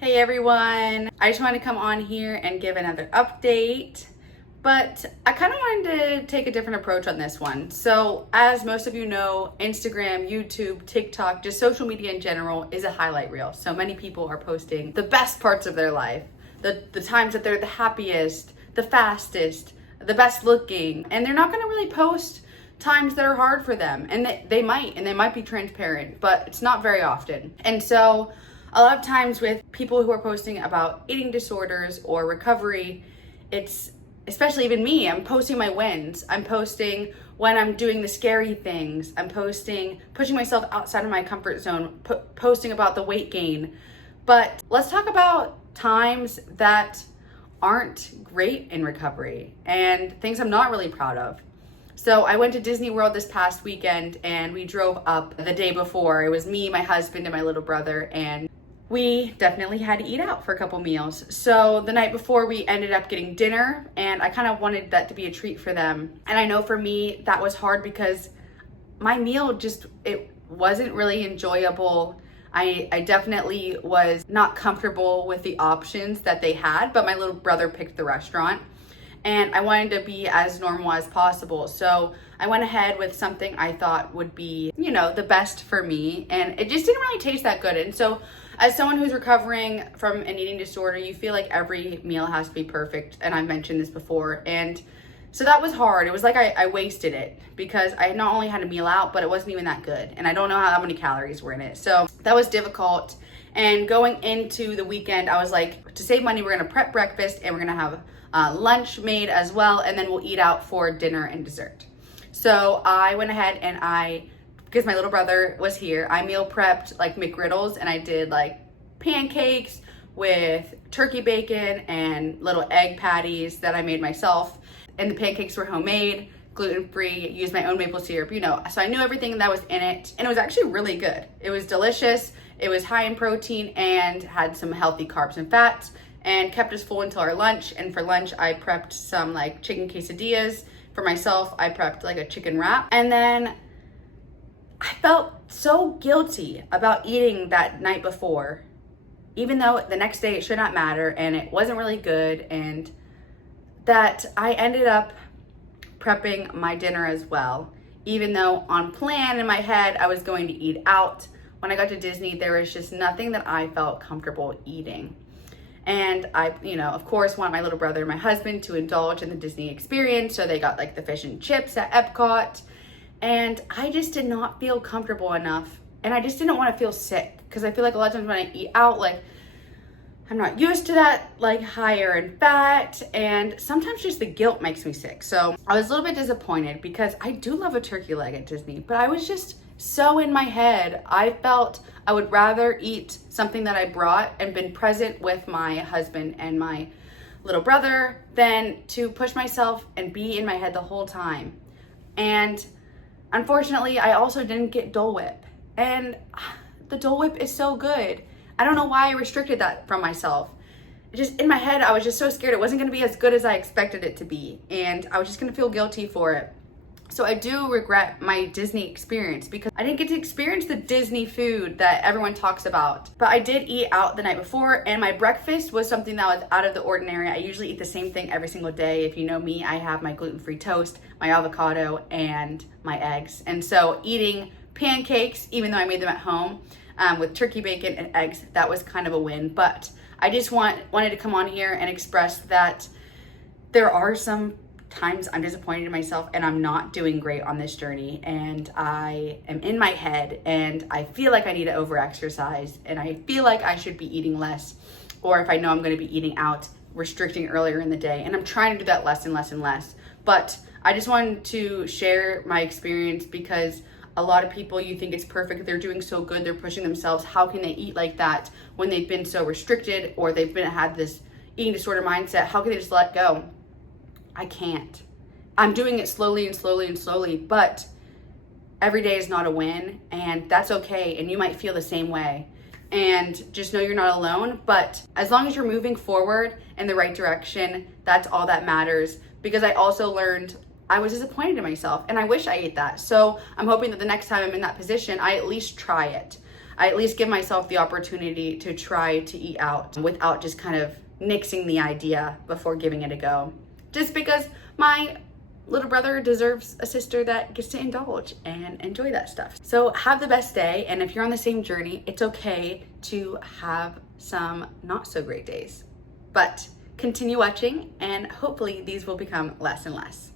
Hey everyone, I just wanted to come on here and give another update, but I kind of wanted to take a different approach on this one. So as most of you know, Instagram, YouTube, TikTok, just social media in general is a highlight reel. So many people are posting the best parts of their life, the times that they're the happiest, the fastest, the best looking, and they're not going to really post times that are hard for them. And they might be transparent, but it's not very often. And so a lot of times with people who are posting about eating disorders or recovery, it's especially even me, I'm posting my wins. I'm posting when I'm doing the scary things. I'm posting, pushing myself outside of my comfort zone, posting about the weight gain. But let's talk about times that aren't great in recovery and things I'm not really proud of. So I went to Disney World this past weekend and we drove up the day before. It was me, my husband, and my little brother, and we definitely had to eat out for a couple meals. So the night before we ended up getting dinner, and I kind of wanted that to be a treat for them. And I know for me that was hard because my meal it wasn't really enjoyable. I definitely was not comfortable with the options that they had, but my little brother picked the restaurant and I wanted to be as normal as possible. So I went ahead with something I thought would be, the best for me, and it just didn't really taste that good. And so as someone who's recovering from an eating disorder, you feel like every meal has to be perfect. And I've mentioned this before. And so that was hard. It was like I wasted it because I not only had a meal out, but it wasn't even that good. And I don't know how many calories were in it. So that was difficult. And going into the weekend, I was like, to save money, we're going to prep breakfast and we're going to have lunch made as well. And then we'll eat out for dinner and dessert. So I went ahead and because my little brother was here, I meal prepped like McGriddles, and I did like pancakes with turkey bacon and little egg patties that I made myself. And the pancakes were homemade, gluten-free, used my own maple syrup, So I knew everything that was in it, and it was actually really good. It was delicious. It was high in protein and had some healthy carbs and fats and kept us full until our lunch. And for lunch, I prepped some like chicken quesadillas. For myself, I prepped like a chicken wrap. And then I felt so guilty about eating that night before, even though the next day it should not matter and it wasn't really good, and that I ended up prepping my dinner as well. Even though on plan in my head I was going to eat out, when I got to Disney, there was just nothing that I felt comfortable eating. And I, of course, want my little brother and my husband to indulge in the Disney experience, so they got like the fish and chips at Epcot. And I just did not feel comfortable enough. And I just didn't want to feel sick, because I feel like a lot of times when I eat out, like I'm not used to that, like higher in fat. And sometimes just the guilt makes me sick. So I was a little bit disappointed because I do love a turkey leg at Disney, but I was just so in my head. I felt I would rather eat something that I brought and been present with my husband and my little brother than to push myself and be in my head the whole time. And unfortunately, I also didn't get Dole Whip. And the Dole Whip is so good. I don't know why I restricted that from myself. Just in my head, I was just so scared it wasn't going to be as good as I expected it to be. And I was just going to feel guilty for it. So I do regret my Disney experience because I didn't get to experience the Disney food that everyone talks about. But I did eat out the night before, and my breakfast was something that was out of the ordinary. I usually eat the same thing every single day. If you know me, I have my gluten-free toast, my avocado, and my eggs. And so eating pancakes, even though I made them at home, with turkey bacon and eggs, that was kind of a win. But I just wanted to come on here and express that there are some times I'm disappointed in myself and I'm not doing great on this journey, and I am in my head and I feel like I need to over exercise and I feel like I should be eating less, or if I know I'm going to be eating out, restricting earlier in the day, and I'm trying to do that less and less and less. But I just wanted to share my experience because a lot of people, you think it's perfect, they're doing so good, they're pushing themselves, how can they eat like that when they've been so restricted or they've had this eating disorder mindset? How can they just let go? I can't. I'm doing it slowly and slowly and slowly, but every day is not a win, and that's okay. And you might feel the same way. And just know you're not alone. But as long as you're moving forward in the right direction, that's all that matters. Because I also learned I was disappointed in myself, and I wish I ate that. So I'm hoping that the next time I'm in that position, I at least try it. I at least give myself the opportunity to try to eat out without just kind of nixing the idea before giving it a go. Just because my little brother deserves a sister that gets to indulge and enjoy that stuff. So have the best day, and if you're on the same journey, it's okay to have some not so great days. But continue watching, and hopefully these will become less and less.